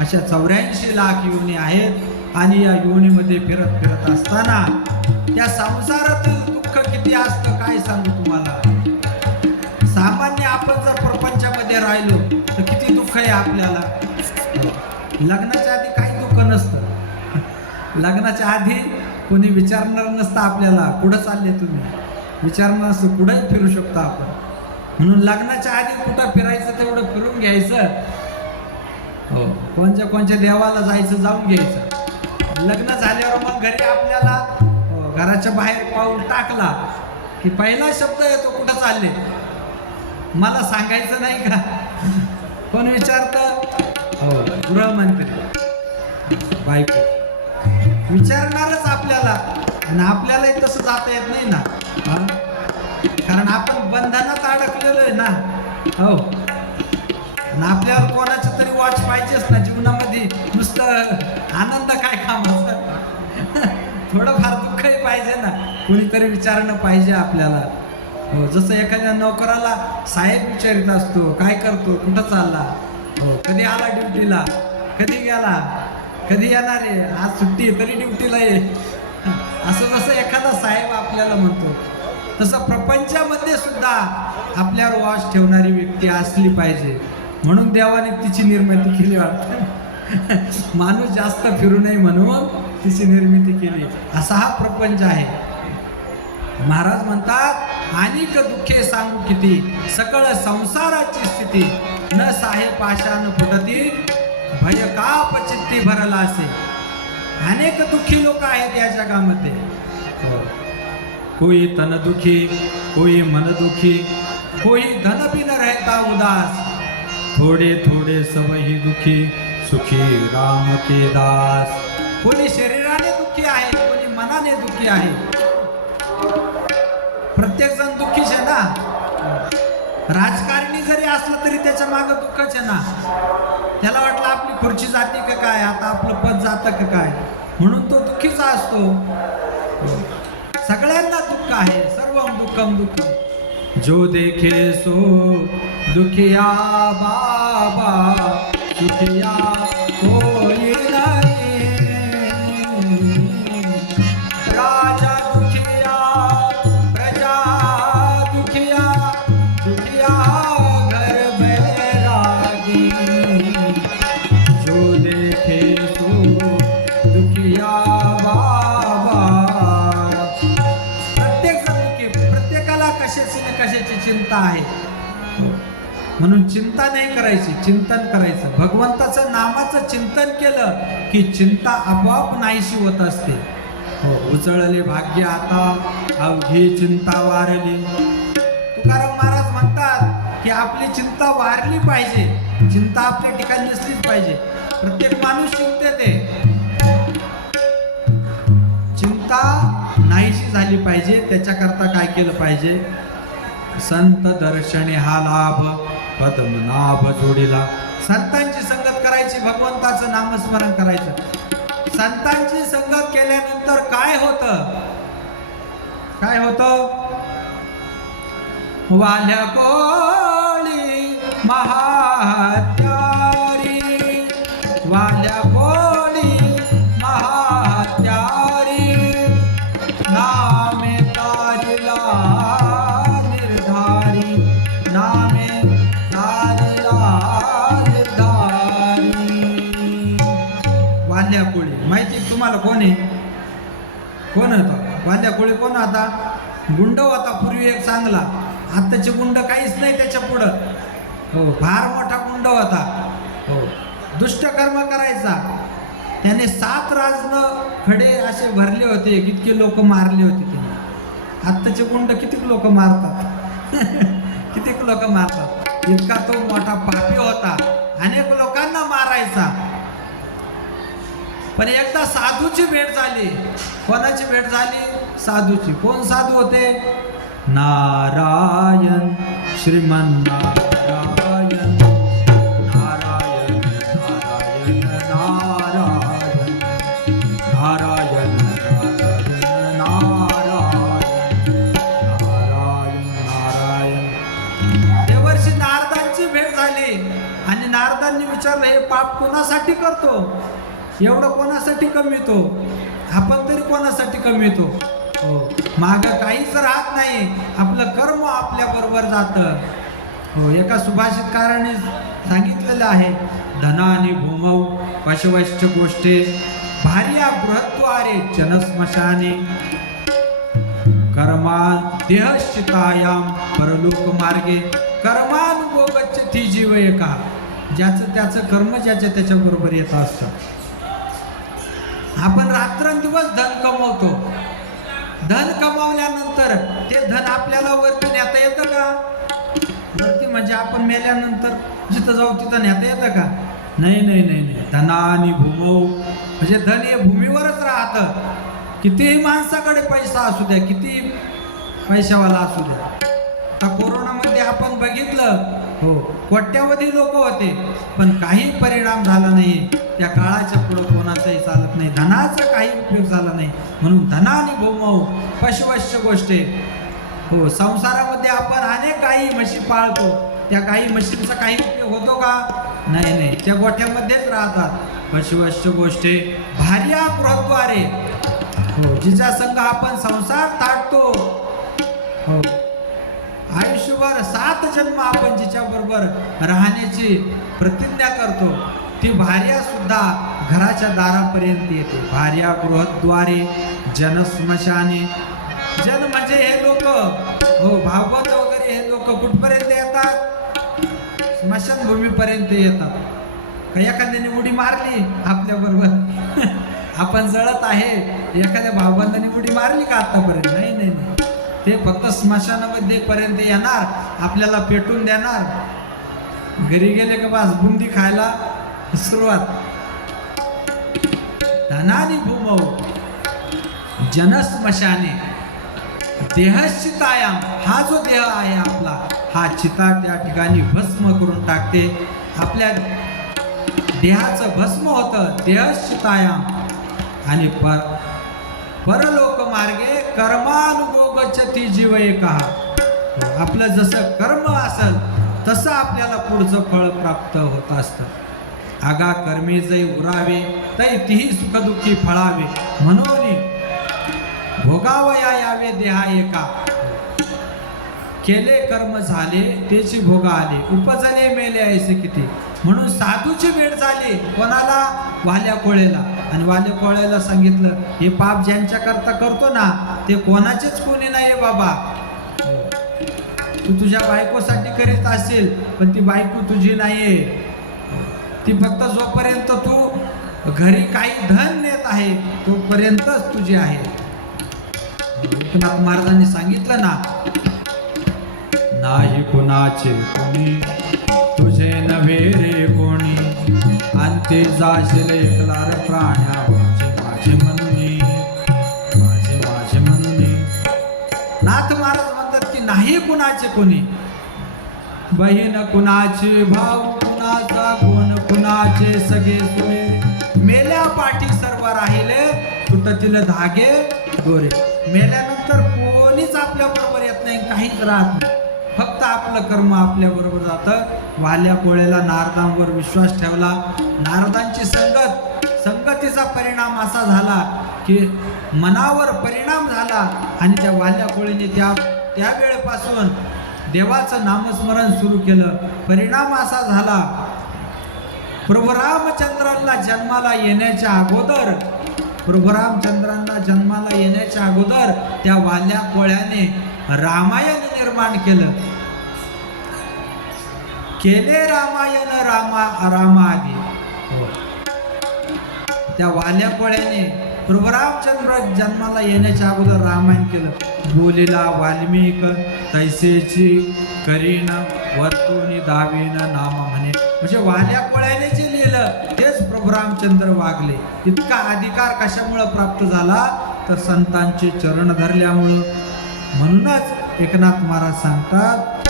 अशा 84 लाख योनी आहेत आणि या योनीमध्ये फिरत फिरत असताना त्या संसारातील दुःख किती असतं काय सांगू तुम्हाला. सामान्य आपण जर प्रपंचामध्ये राहिलो तर किती दुःख आहे आपल्याला. लग्नाच्या आधी काही दुःख नसतं. लग्नाच्या आधी कोणी विचारणार नसतं आपल्याला कुठं चालले तुम्ही, विचारणार नसतं, कुठंही फिरू शकतो आपण. म्हणून लग्नाच्या आधी कुठं फिरायचं तेवढं फिरून घ्यायचं. हो, कोणत्या देवाला जायचं जाऊन घ्यायचं. लग्न झाल्यावर मग घरी आपल्याला घराच्या बाहेर पाऊल टाकला की पहिला शब्द येतो कुठं चालले. मला सांगायचं नाही का. कोण विचारतं. हो, गृहमंत्री बायको विचारणारच आपल्याला. आणि आपल्यालाही तसं जाता येत नाही ना. कारण आपण बंधनात अडकलेलो आहे ना. हो, आणि आपल्याला कोणाचं तरी वॉच पाहिजेच ना जीवनामध्ये. नुसतं आनंद काय कामाचं. थोडंफार दुःखही पाहिजे ना. कुणीतरी विचारणं पाहिजे आपल्याला. हो, जसं एखाद्या नोकराला साहेब विचारित असतो काय करतो कुठं चालला. हो, कधी आला ड्युटीला, कधी गेला, कधी येणार आहे, आज सुट्टी तरी ड्युटीला ये. असं जसं एखादा साहेब आपल्याला म्हणतो तसं प्रपंचामध्ये सुद्धा आपल्यावर वॉच ठेवणारी व्यक्ती असली पाहिजे. म्हणून देवाने तिची निर्मिती केली वाटतं. माणूस जास्त फिरू नये म्हणून तिची निर्मिती केली. असा हा प्रपंच आहे. महाराज म्हणतात अनेक दुःखे सांगू किती, सकळ संसाराची स्थिती, न साहे पाशान फुटती, भय काप चित्ती भरला असे. अनेक दुःखी लोक आहेत या जगामध्ये. कोई तन दुखी, कोई मन दुखी, कोई धन भी न रहता उदास, थोडे थोडे सब ही दुखी, सुखी राम के दास. कोणी शरीराने दुःखी आहे, कोणी मनाने दुःखी आहे. प्रत्येक जण दुःखीच आहे ना. राजकारणी जरी असलं तरी त्याच्या मागे दुःखच आहे ना. त्याला वाटलं आपली खुर्ची जाते का काय, आता आपलं पद जातं का काय, म्हणून तो दुःखीचा असतो. सगळ्यांना दुःख आहे. सर्व दुःखम दुःखम. जो देखे सो दुखिया बाबा, दुखिया कोई नहीं. राजा दुखिया, प्रजा दुखिया, दुखिया घर बैरागी. जो देखे सो दुखिया बाबा. प्रत्येक जण दुःखी, प्रत्येकाला कशाची न कशाची चिंता आहे. म्हणून चिंता नाही करायची, चिंतन करायचं. भगवंताचं नामाचं चिंतन केलं की चिंता आपोआप नाहीशी होत असते. हो, उचळले भाग्य आता अवघी चिंता वारली. तुकाराम महाराज म्हणतात की आपली चिंता वारली पाहिजे. चिंता आपल्या ठिकाणी नसलीच पाहिजे. प्रत्येक माणूस चिंतेत आहे. चिंता नाहीशी झाली पाहिजे. त्याच्याकरता काय केलं पाहिजे. संत दर्शने हा लाभ, पद्मनाभ जोडीला. संतांची संगत करायची, भगवंताचं नामस्मरण करायचं. संतांची संगत केल्यानंतर काय होतं. काय होतं. वाल्या कोळी महात्यारी, वाल्या कोळी महात्यारी, नामे तारिला निर्धारी, नामे तारिला निर्धारी. वाल्या कोळी माहिती तुम्हाला कोण आहे. कोण होता वाल्या कोळी. कोण होता. गुंड होता पूर्वी एक चांगला. आत्ताचे गुंड काहीच नाही त्याच्या पुढं. हो, फार मोठा गुंड होता. हो, दुष्ट कर्म करायचा. त्याने 7 राजन खडे असे भरले होते. किती लोक मारले होते त्याने. आत्ताचे गुंड किती लोक मारतात. किती लोक मारतात. इतका तो मोठा पापी होता. अनेक लोकांना मारायचा. पण एकदा साधूची भेट झाली. कोणाची भेट झाली. साधूची. कोण साधू होते. नारायण श्रीमन नारायण, नारायण नारायण नारायण, नारायण नारायण नारायण, नारायण नारायण. देवर्षी नारदांची भेट झाली आणि नारदांनी विचारलं हे पाप कोणासाठी करतो, एवढं कोणासाठी कमवितो, आपण तरी कोणासाठी कमवितो. हो, मागं काहीच राहत नाही, आपलं कर्म आपल्या बरोबर जातं. हो, एका सुभाषितकाराने सांगितलेलं आहे, धनानी भूमौ पशवश्च गोष्टे भार्या बृहद्वारे जनस्मशाने कर्मा देहश्चितायाम परलोक मार्गे कर्मानुभोगच्छति जीव एका. ज्याचं त्याचं कर्म ज्याच्या त्याच्या बरोबर येत असतं. आपण रात्रंदिवस धन कमवतो, धन कमावल्यानंतर ते धन आपल्याला वरती नेता येतं का? वरती म्हणजे आपण मेल्यानंतर जिथं जाऊ तिथं नेता येतं का? नाही नाही नाही नाही. धनानी भूमौ म्हणजे धन हे भूमीवरच राहतं. कितीही माणसाकडे पैसा असू द्या, किती पैशावाला असू द्या. आता कोरोनामध्ये आपण बघितलं, हो, कोट्यावधी लोक होते, पण काही परिणाम झाला नाही. त्या काळाच्या पुढं कोणाचाही चालत नाही, धनाचा काही उपयोग झाला नाही. म्हणून धनानी भूमौ पशवश्च गोष्टी. हो, संसारामध्ये आपण अनेक गाई म्हशी पाळतो, त्या गाई म्हशींचा काही उपयोग होतो का? नाही नाही, त्या गोठ्यामध्येच राहतात. पशवश्च गोष्टी भार्या गृहद्वारे. हो, जिच्या संग आपण संसार ताटतो, हो, आयुष्यभर 7 जन्म आपण जिच्या बरोबर राहण्याची प्रतिज्ञा करतो, ती भार्या सुद्धा घराच्या दारापर्यंत येते. भार्या गृहद्वारे जनस्मशाने. जन म्हणजे हे लोक, हो, भागवत वगैरे हे लोक कुठपर्यंत येतात? स्मशानभूमीपर्यंत येतात. का एखाद्याने उडी मारली आपल्या बरोबर आपण जळत आहे, एखाद्या भावबंधाने उडी मारली का आतापर्यंत? नाही नाही नाही. ते फक्त स्मशानामध्ये पर्यंत येणार, आपल्याला पेटून देणार, घरी गेले का बस बुंदी खायला सुरुवात. धनानी भूमौ जनस्मशाने देहश्चितायाम. हा जो देह आहे आपला, हा चिता त्या ठिकाणी भस्म करून टाकते. आपल्या देहाचं भस्म होतं देहश्चितायाम. आणि परलोक मार्गे कर्मानुभोगच्छति जीव एका. आपलं जसं कर्म असेल तसं आपल्याला पुढचं फळ प्राप्त होत असतं. आगा कर्मे जै उरावे तै तिही सुखदुःखी फळावे, म्हणून भोगावया यावे देहा एका. केले कर्म झाले तेची भोगा आले, उपजले मेले ऐसे किती. म्हणून साधूची वेळ झाली कोणाला? वाल्या कोळेला. आणि वाल्या कोळेला सांगितलं, हे पाप ज्यांच्या करता करतो ना ते कोणाचेच कोणी नाही बाबा. तू तुझ्या बायकोसाठी करीत असेल, पण ती बायको तुझी नाहीये. ती फक्त जोपर्यंत तू घरी काही धन नेत आहे तोपर्यंतच तुझी आहे. एकनाथ महाराजांनी सांगितलं ना, नाही कुणाचे कोणी तुझे नव्हे रे कोणी, अंते जाशील एकलार प्राण्या माझे म्हणून, माझे म्हणून. नाथ महाराज म्हणतात की नाही कुणाचे कोणी, बहीण कुणाची, भाऊ कुणाचा, कोण कुणाचे सगळे सोय. मेल्या पाठी सर्व राहिले तुटतील धागे दोरे. मेल्यानंतर कोणीच आपल्या बरोबर येत नाही, काहीच राहत नाही, फक्त आपलं कर्म आपल्या बरोबर जातं. वाल्या कोळेला नारदांवर विश्वास ठेवला. नारदांची संगतीचा परिणाम असा झाला की मनावर परिणाम झाला आणि त्या वाल्या कोळेने त्या वेळेपासून देवाचं नामस्मरण सुरू केलं. परिणाम असा झाला, प्रभू रामचंद्रांना जन्माला येण्याच्या अगोदर त्या वाल्या कोळ्याने रामायण निर्माण केलं. रामायण रामाआधी. त्या वाल्या कोळ्याने प्रभू रामचंद्र जन्माला येण्याच्या अगोदर रामायण केलं. बोलेला वाल्मिक तैसेची करीन वर्तुनी दावीन नाम म्हणे. म्हणजे वाल्या कोळ्याने जे लिहिलं तेच प्रभू रामचंद्र वागले. इतका अधिकार कशामुळे प्राप्त झाला? तर संतांचे चरण धरल्यामुळं. म्हणूनच एकनाथ महाराज सांगतात,